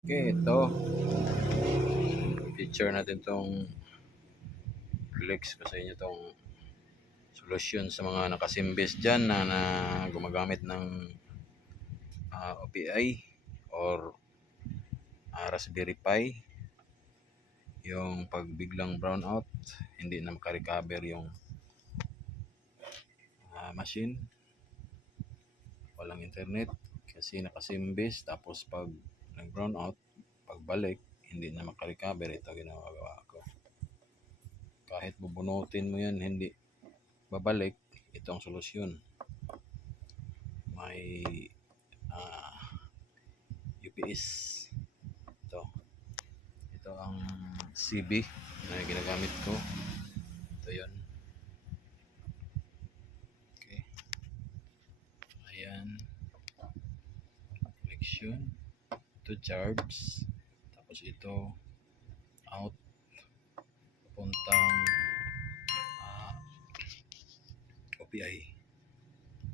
Okay, ito. Feature natin tong flex ko sa inyo tong solusyon sa mga nakasimbis dyan na gumagamit ng OPI or Raspberry Pi. Yung pag biglang brown out, hindi na makarecover yung machine. Walang internet kasi nakasimbis. Tapos pag nag-brown out, pagbalik, hindi na makarecover. Ito ginagawa ko. Kahit bubunutin mo yan, hindi babalik. Ito ang solusyon. May UPS. Ito ang CB na ginagamit ko. Ito yun. Okay. Ayan. Connection. Ito charge. Tapos ito out. Papuntang OPI.